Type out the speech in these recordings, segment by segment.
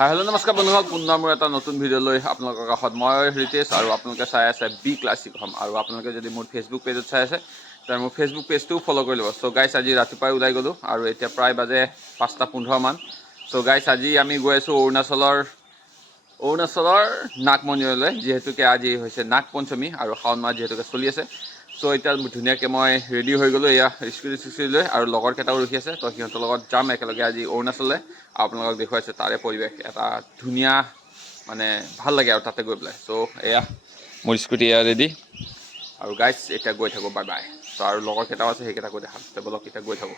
Hello नमस्कार बंधुসকল पुनः मोर এটা নতুন ভিডিওলৈ আপোনালোকৰ কাষত মই হৃতেশ আৰু আপোনালোকে চাই আছে বি ক্লাছিক হোম আৰু আপোনালোকে যদি মোৰ ফেসবুক পেজত চাই আছে তাৰ মোৰ ফেসবুক পেজটো ফলো কৰি ল'ব সো গাইস আজি ৰাতিপুৱাই ওলাই গলো আৰু এতিয়া প্ৰায় বাজে 5:15 মান সো গাইস আজি আমি গৈ আছো অৰুণাচলৰ নাগমন্দিৰলৈ যেহেতুকে আজি হৈছে নাগ পঞ্চমী আৰু শাওন মাহ যেহেতুকে চলি আছে সো এটা ধুনীয়াকৈ মই ৰেডি হৈ গলো এয়া স্কুটি লৈ আৰু লগৰ কেইটাও ৰখি আছে তো সিহঁতৰ লগত যাম একেলগে আজি অৰুণাচললৈ আপোনালোকক দেখুৱাইছো তাৰে পৰিৱেশ এটা ধুনীয়া মানে ভাল লাগে আৰু তাতে গৈ পেলাই সো এয়া মোৰ স্কুটি এয়া ৰেডি আৰু গাইস এতিয়া গৈ থাকো বাই বাই সো আৰু লগৰ কেইটাও আছে সেইকেইটাকো দেখাম বলক এতিয়া গৈ থাকো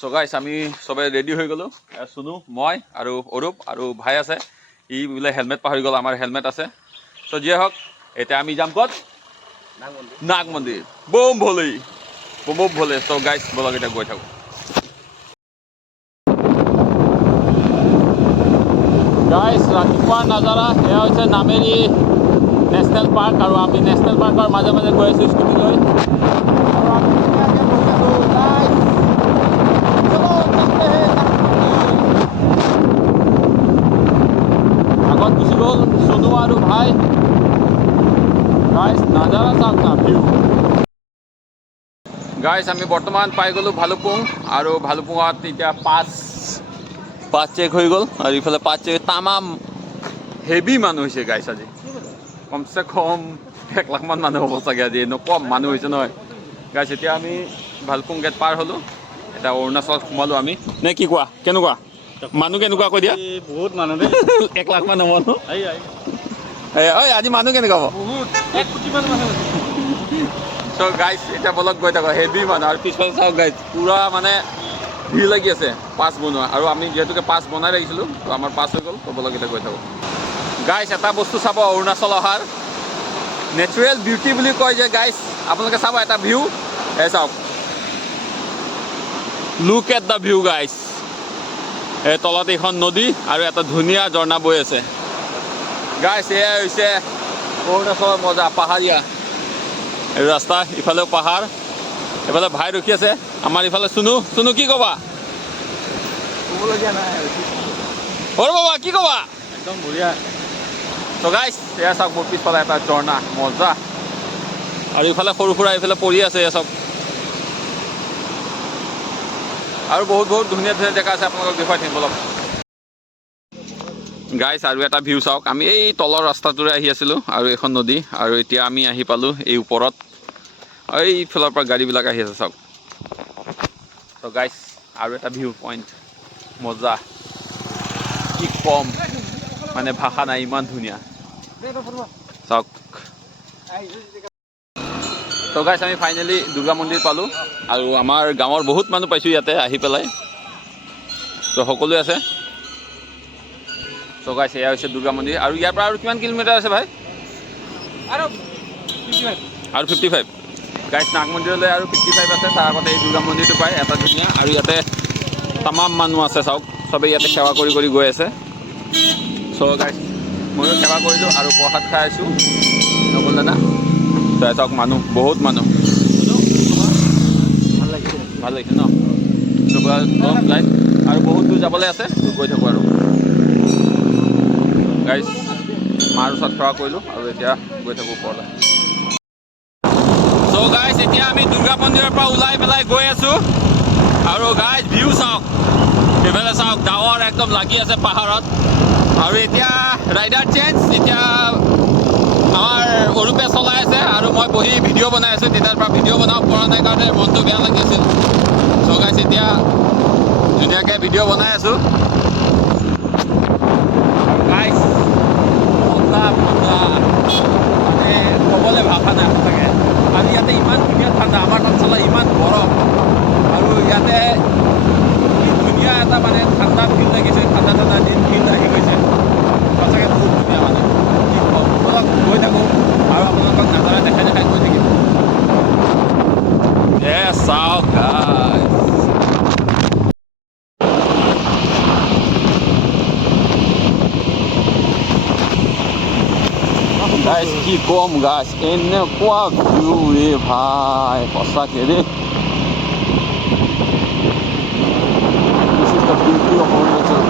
সো গাইস আমি সবে ৰেডি হৈ গলো সুনু মই আৰু অৰূপ আৰু ভাই আছে ই বোলে হেলমেট পাহৰি গ'ল আমাৰ হেলমেট আছে তো যিয়ে হওক এতিয়া আমি যাম ক'ত नाग मंदिर बोम भोले तो गाइस बोलक এটা গৈ থাকো गाइस ৰাতিপুৱা নজাৰা এয়া হৈছে নামেৰি নেশনেল পাৰ্ক আৰু আমি নেশনেল পাৰ্কৰ মাজে মাজে গৈ আছো স্কুটি লৈ আৰু আমি ধুনীয়াকৈ বহি আছো গাইস চলো চলতে হে আগত গুচি গ'ল সোনু আৰু ভাই गाइस नजारा চাওক না ভিউ गाइस আমি বৰ্তমান পাই গলো ভালুপুং আৰু ভালুপুঙত এতিয়া পাঁচ চেক হৈ গ'ল আৰু ইফালে পাঁচ চেক তামাম হেভি মানুহ হৈছে गाइस আজি কমসে কম 1 লাখ মান মানুহ হ'ব চাগে আজি এনে কম মানুহ হৈছে নহয় गाइस এতিয়া আমি ভালুপুং গেট পাৰ হলো এটা অৰুণাচলত সোমালো আমি নে কি কোৱা কেনেকুৱা মানুহ কেনেকুৱা কৈ দিয়া বহুত মানুহ দেই 1 লাখ মান হ'ব ঐ আজি মানুহ কেনেকুৱা হ'ব বহুত 1 কোটি মান মানুহ সো গাইস এটা বলক গৈ থাকো হেভি মানুহ আৰু পিছফালে চাওক গাইস পুৰা মানে ভিৰ লাগি আছে পাছ বনোৱা আৰু আমি যেহেতুকে পাছ বনাই ৰাখিছিলোঁ তো আমাৰ পাছ হৈ গ'ল তো বলক এটা গৈ থাকো গাইস এটা বস্তু চাব অৰুণাচল অহাৰ নেচাৰেল বিউটি বুলি কয় যে গাইস আপোনালোকে চাব এটা ভিউ এই চাওক look at the view guys এই তলত এখন নদী আৰু এটা ধুনীয়া ঝৰ্ণা বৈ আছে গাইস এয়া হৈছে অৰুণাচলৰ মজা পাহাৰীয়া এই ৰাস্তা ইফালেও পাহাৰ এফালে ভাই ৰখি আছে আমাৰ ইফালে সুনু কি ক'বা ক'বলগীয়া নাই অ বাবা কি ক'বা একদম বঢ়িয়া তো গাইস এয়া চাওক মোৰ পিছফালে এটা ঝৰ্ণা মজা আৰু ইফালে সৰু সুৰা ইফালে পৰি আছে এয়া চব আৰু বহুত ধুনীয়া ধুনীয়া জেগা আছে আপোনালোকক দেখুৱাই থাকিম বলক গাইস আৰু এটা ভিউ চাওক আমি এই তলৰ ৰাস্তাটোৰে আহি আছিলোঁ আৰু এখন নদী আৰু এতিয়া আমি আহি পালোঁ এই ওপৰত এই ফিলৰ পৰা গাড়ীবিলাক আহি আছে চাওক তো গাইস আৰু এটা ভিউ পইণ্ট মজা কি কম মানে ভাষা নাই ইমান ধুনীয়া চাওক তো গাইস আমি ফাইনেলি দুৰ্গা মন্দিৰ পালোঁ আৰু আমাৰ গাঁৱৰ বহুত মানুহ পাইছোঁ ইয়াতে আহি পেলাই তো সকলোৱে আছে তো গাইস এয়া হৈছে দুৰ্গা মন্দিৰ আৰু ইয়াৰ পৰা আৰু কিমান কিলোমিটাৰ আছে ভাই আৰু 55 গাইস নাগ মন্দিৰলৈ আৰু 55 আছে তাৰ আগতে এই দুৰ্গা মন্দিৰটো পায় এটা ধুনীয়া আৰু ইয়াতে তামাম মানুহ আছে চাওক সবে ইয়াতে সেৱা কৰি গৈ আছে সো গাইস ময়ো সেৱা কৰিলোঁ আৰু প্ৰসাদ খাই আছোঁ নগল দাদা তো চাওক মানুহ বহুত মানুহ ভাল লাগিছে ন লাইট আৰু বহুত দূৰ যাবলৈ আছে গৈ থাকোঁ আৰু গাইস মাৰ ওচৰত সেৱা কৰিলোঁ আৰু এতিয়া গৈ থাকোঁ ওপৰলৈ সো গাইস এতিয়া আমি দুৰ্গা মন্দিৰৰ পৰা ওলাই পেলাই গৈ আছোঁ আৰু গাইস ভিউ চাওক এইফালে চাওক ডাৱৰ একদম লাগি আছে পাহাৰত আৰু এতিয়া ৰাইডাৰ চেঞ্জ এতিয়া আমাৰ অৰূপে চলাই আছে আৰু মই বহি ভিডিঅ' বনাই আছোঁ তেতিয়াৰ পৰা ভিডিঅ' বনাব পৰা নাই কাৰণে মনটো বেয়া লাগি আছিল সো গাইস এতিয়া ধুনীয়াকৈ ভিডিঅ' বনাই আছোঁ গাইস মজা মানে ক'বলৈ ভাষা নাই সঁচাকৈ আৰু ইয়াতে ইমান ধুনীয়া ঠাণ্ডা আমাৰ তাত চলা ইমান গৰম আৰু ইয়াতে ধুনীয়া এটা মানে ঠাণ্ডা ফিল লাগিছে ঠাণ্ডা দিন ফিল আহি গৈছে সঁচাকৈ বহুত ধুনীয়া মানে কি ক'ম বলক গৈ থাকোঁ আৰু আপোনালোকক নাজাৰা দেখাই গৈ থাকিম চাওক গাইস কি কম গাইস এনেকুৱা ভিউ ৰে ভাই সঁচাকৈ ৰে This is the beauty of Arunachal.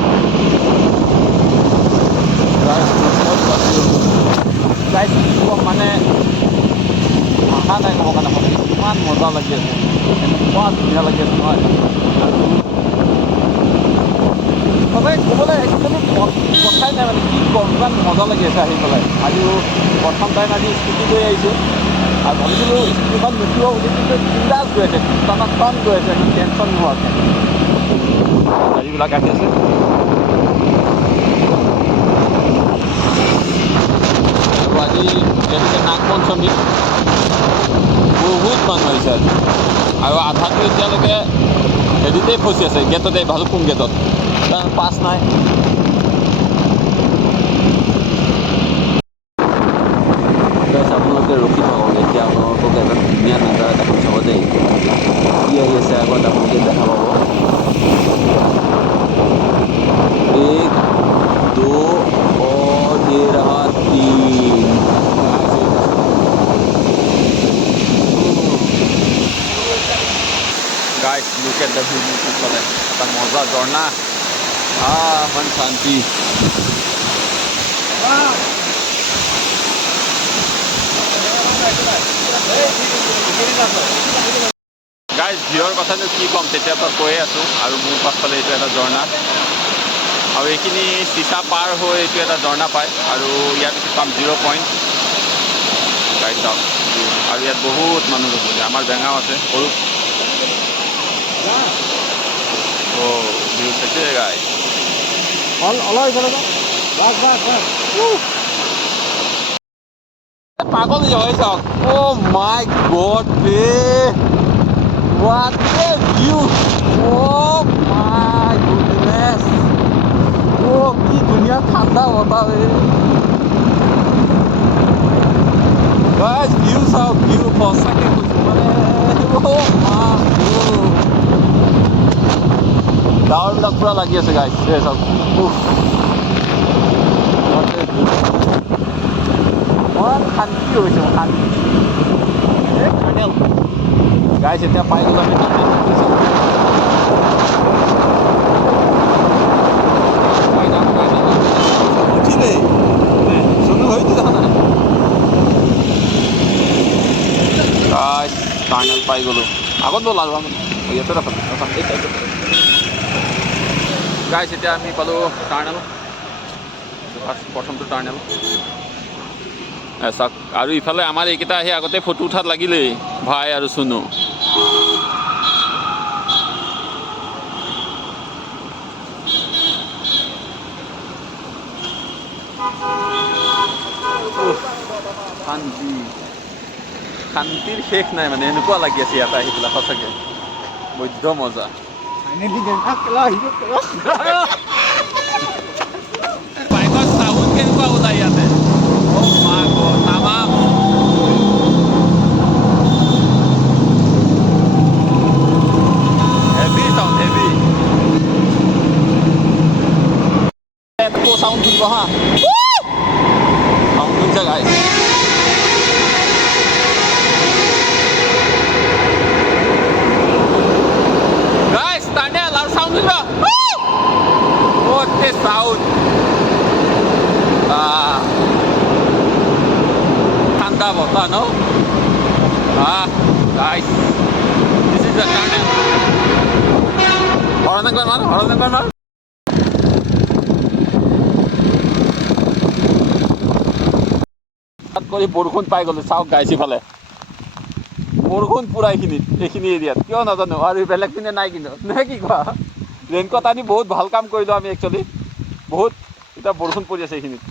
লাগি আছে এনেকুৱা ধুনীয়া লাগি আছে নহয় সদায় ক'বলৈ একচুৱেলি কথাই নাই মানে কি ক'ম ইমান মজা লাগি আছে আহি পেলাই আজিও প্ৰথম টাইম আজি স্কুটি লৈ আহিছোঁ আৰু ভাবিছিলোঁ স্কুটিখন নুঠিব বুলি কিন্তু বিন্দাছ গৈ আছে টন গৈ আছে একদম টেনশ্যন নোহোৱাকৈ গাড়ীবিলাক আহি আছে আৰু আজি যেনেকৈ নাগ পঞ্চমী বহুত মানুহ আহিছে আজি আৰু আধাটো এতিয়ালৈকে হেৰিতেই ফচি আছে গেটতে ভালুকপুং গেটত কাৰণ পাছ নাই আপোনালোকে ৰখি থাকক এতিয়া আপোনালোকক এটা ধুনীয়া নাজাৰা দেখোন চাব দেই কি আহি আছে আগত আপোনালোকে দেখা পাব 1 2 और ये रहा 3 Guys, look at the view পিছফালে এটা মজা ঝৰ্ণা মন শান্তি গাইজ ভিউৰ কথানো কি ক'ম তেতিয়াৰ পৰা কৈয়ে আছোঁ আৰু মোৰ পাছফালে এইটো এটা ঝৰ্ণা আৰু এইখিনি চিচা পাৰ হৈ এইটো এটা ঝৰ্ণা পায় আৰু ইয়াৰ পিছত পাম 0 পইণ্ট গাইজ চাওক আৰু ইয়াত বহুত মানুহ ৰখিছে আমাৰ বেঙাও আছে সৰু ভিউ চাইছে গাইজ পাগল হৈ চাওক মাই god What a view! Oh my goodness! Oh, কি ধুনীয়া ঠাণ্ডা বতাহ Guys, view চাওক view সঁচাকৈ কৈছোঁ মানে ডাৱৰবিলাক পুৰা লাগি আছে গাইজ চাওক মই শান্তি হৈছোঁ শান্তি গাইজ এতিয়া পাই গ'লো আমি উঠিলেই চুনু হয়তো দেখা নাই গাইজ টাৰ্নেল পাই গ'লোঁ আগত ব'ল আৰু আমি ইয়াতে গাইজ এতিয়া আমি পালোঁ টাৰ্নেল প্ৰথমটো টাৰ্নেল চাওক আৰু ইফালে আমাৰ এইকেইটা আহি আগতে ফটো উঠাত লাগিলেই ভাই আৰু চুনু শান্তি শান্তিৰ শেষ নাই মানে এনেকুৱা লাগি আছে ইয়াত আহি পেলাই সঁচাকৈ বৈদ্য মজা বাইকৰ চাউণ্ড কেনেকুৱা ওলাই ইয়াতে heavy sound heavy sound শুনিব হা sound শুনিছে guys guys tunnel আৰু sound শুনিব what a sound ঠাণ্ডা বতাহ ন guys this is the tunnel হৰণ একবাৰ মাৰ কৰি বৰষুণ পাই গ'লো চাওক গাইছ ইফালে বৰষুণ পুৰা এইখিনি এৰিয়াত কিয় নাজানো আৰু বেলেগ পিনে নাই কিন্তু নে কি কোৱা ৰেইনকোট আনি বহুত ভাল কাম কৰিলোঁ আমি একচুৱেলি বহুত এতিয়া বৰষুণ পৰি আছে এইখিনিত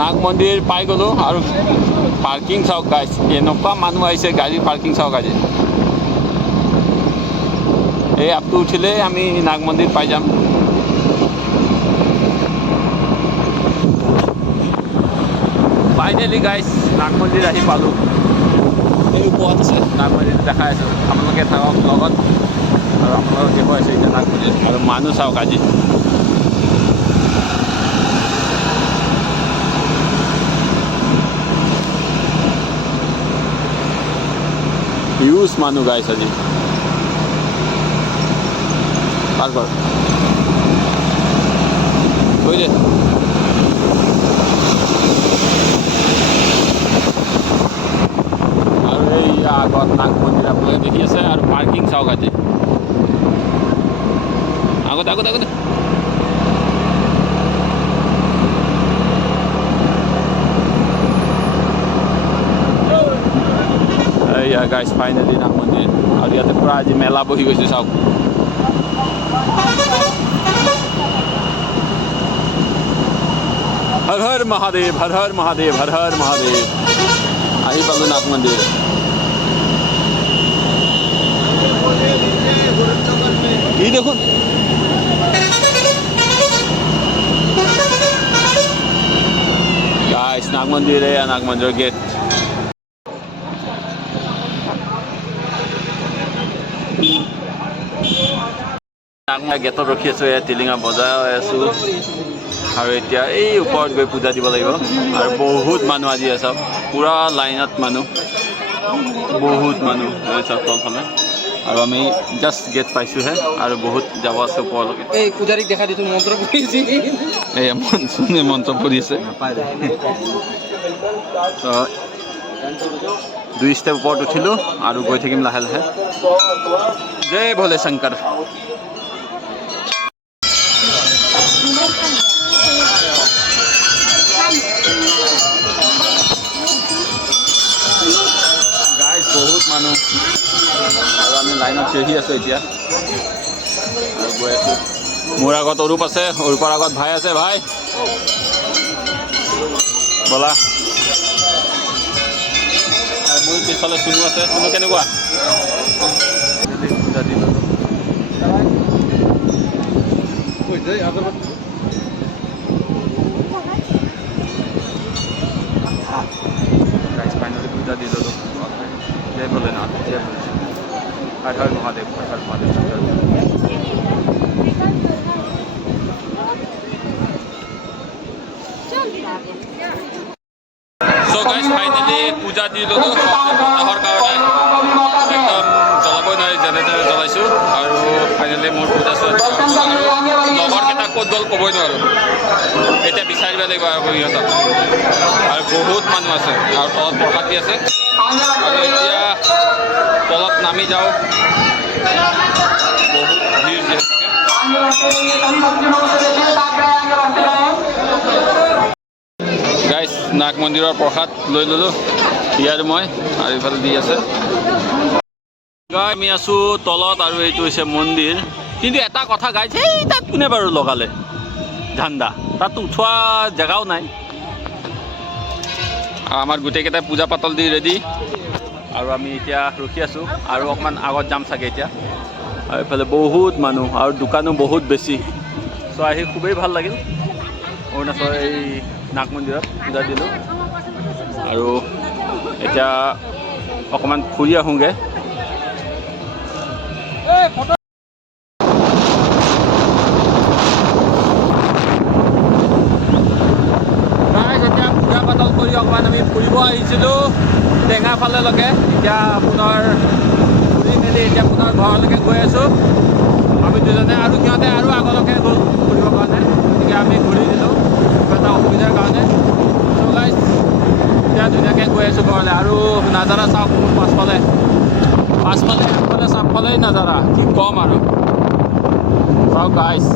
নাগ মন্দিৰ পাই গ'লোঁ আৰু পাৰ্কিং চাওক গাইছ এনেকুৱা মানুহ আহিছে গাড়ীৰ পাৰ্কিং চাওক আজি এই আপটো উঠিলেই আমি নাগ মন্দিৰ পাই যাম ফাইনেলি গাইছ নাগ মন্দিৰ আহি পালোঁ এই ওপৰত আছে নাগ মন্দিৰ দেখাই আছোঁ আপোনালোকে থাকক লগত আৰু আপোনালোকক দেখুৱাইছোঁ এতিয়া নাগ মন্দিৰ আৰু মানুহ চাওক আজি হিউজ মানুহ গাইছ আজি পাৰ কৰ হৈ দে আৰু এই আগত নাগ মন্দিৰ আপোনালোকে দেখি আছে আৰু পাৰ্কিং চাওক আজি আগত আগত আগত এয়া গাইছ ফাইনেলি নাগ মন্দিৰ আৰু ইয়াতে পূৰা আজি মেলা বহি গৈছে চাওক হৰ হৰ মহাদেৱ হৰ হৰ মহাদেৱ হৰ হৰ মহাদেৱ আহি পালোঁ নাগ মন্দিৰ ই দেখোন গাইছ নাগ মন্দিৰ এয়া নাগ মন্দিৰৰ গেট গেটত ৰখি আছোঁ এয়া টিলিঙা বজাই আছোঁ আৰু এতিয়া এই ওপৰত গৈ পূজা দিব লাগিব আৰু বহুত মানুহ আজি আছে পূৰা লাইনত মানুহ বহুত মানুহ চাওক তলফালে আৰু আমি জাষ্ট গেট পাইছোঁহে আৰু বহুত যাব আছে ওপৰলৈকে এই পূজাৰীক দেখা দিছোঁ মন্ত্ৰ পঢ়িছে এয়া মন্ত্ৰ পঢ়ি আছে দুই ষ্টেপ ওপৰত উঠিলোঁ আৰু গৈ থাকিম লাহে লাহে জয় ভোলে শংকৰ বহুত মানুহ আৰু আমি লাইনত থিয়হি আছোঁ এতিয়া আৰু গৈ আছোঁ মোৰ আগত অৰূপ আছে অৰূপৰ আগত ভাই আছে ভাই ব'লা আৰু মোৰ পিছফালে চুনু আছে চুনু কেনেকুৱা ফাইনেলি পূজা দি ল'লোঁ जय भोलेनाथ जय भोलेनाथ हर हर महादेव हर हर महादेव सो गाइस फाइनली पूजा দি ল'লোঁ সপ্তাহৰ কাৰণে একদম জ্বলাবই নোৱাৰি যেনে তেনে জ্বলাইছোঁ আৰু ফাইনেলি মোৰ পূজা লগৰকেইটা ক'ত গ'ল ক'বই নোৱাৰোঁ এতিয়া বিচাৰিব লাগিব আৰু সিহঁতক আৰু বহুত মানুহ আছে আৰু তলত প্ৰসাদ দি আছে আৰু এতিয়া তলত নামি যাওঁ বহুত ভিৰ যিহেতুকে গাইছ নাগ মন্দিৰৰ প্ৰসাদ লৈ ল'লোঁ ইয়াৰ মই আৰু ইফালে দি আছে আমি আছোঁ তলত আৰু এইটো হৈছে মন্দিৰ কিন্তু এটা কথা গাইছ এই তাত কোনে বাৰু লগালে ঝাণ্ডা তাত উঠোৱা জেগাও নাই আমাৰ গোটেইকেইটাই পূজা পাতল দি ৰেডি আৰু আমি এতিয়া ৰখি আছোঁ আৰু অকণমান আগত যাম চাগে এতিয়া আৰু এইফালে বহুত মানুহ আৰু দোকানো বহুত বেছি চ' আহি খুবেই ভাল লাগিল অৰুণাচলৰ এই নাগ মন্দিৰত পূজা দিলোঁ আৰু এতিয়া অকণমান ফুৰি আহোঁগৈ এতিয়া পূজা পাতল কৰি অকণমান আমি ফুৰিব আহিছিলোঁ টেঙা ফালেলৈকে এতিয়া আপোনাৰ ফুৰি মেলি এতিয়া আপোনাৰ ঘৰলৈকে গৈ আছোঁ আমি দুজনে আৰু সিহঁতে আৰু আগলৈকে গ'ল ফুৰিবৰ কাৰণে গতিকে আমি ঘূৰি দিলোঁ এটা অসুবিধাৰ কাৰণে চ' গাইছ এতিয়া ধুনীয়াকৈ গৈ আছোঁ ঘৰলৈ আৰু নাজাৰা চাওক মোৰ পাছফালে আগফালে চাপফালেই নাজাৰা কি ক'ম আৰু চাওক গাইছ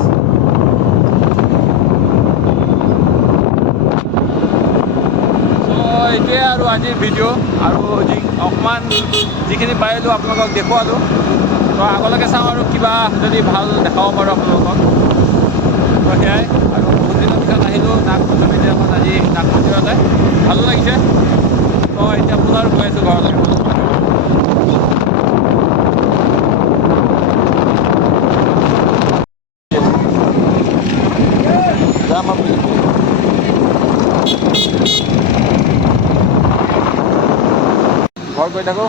এইটোৱে আৰু আজিৰ ভিডিঅ' আৰু অকণমান যিখিনি পাৰিলোঁ আপোনালোকক দেখুৱালোঁ তো আগলৈকে চাওঁ আৰু কিবা যদি ভাল দেখাব পাৰোঁ আপোনালোকক তো সেয়াই আৰু বহুত দিনৰ পিছত আহিলোঁ নাগ পঞ্চমী দিনাখন আজি নাগ মন্দিৰলৈ ভালো লাগিছে তো এতিয়া পুনৰ গৈ আছোঁ ঘৰলৈ যাম আপুনি ঘৰ গৈ থাকোঁ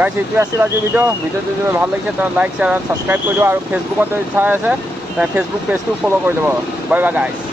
গাইজ এইটোৱে আছিল আজিৰ ভিডিঅ'টো যদি ভাল লাগিছে তেনে লাইক শ্বেয়াৰ আৰু ছাবস্ক্ৰাইব কৰি দিব আৰু ফেচবুকত যদি চাই আছে ফেচবুক পেজটো ফ'ল' কৰি দিব বাই বাই গাইজ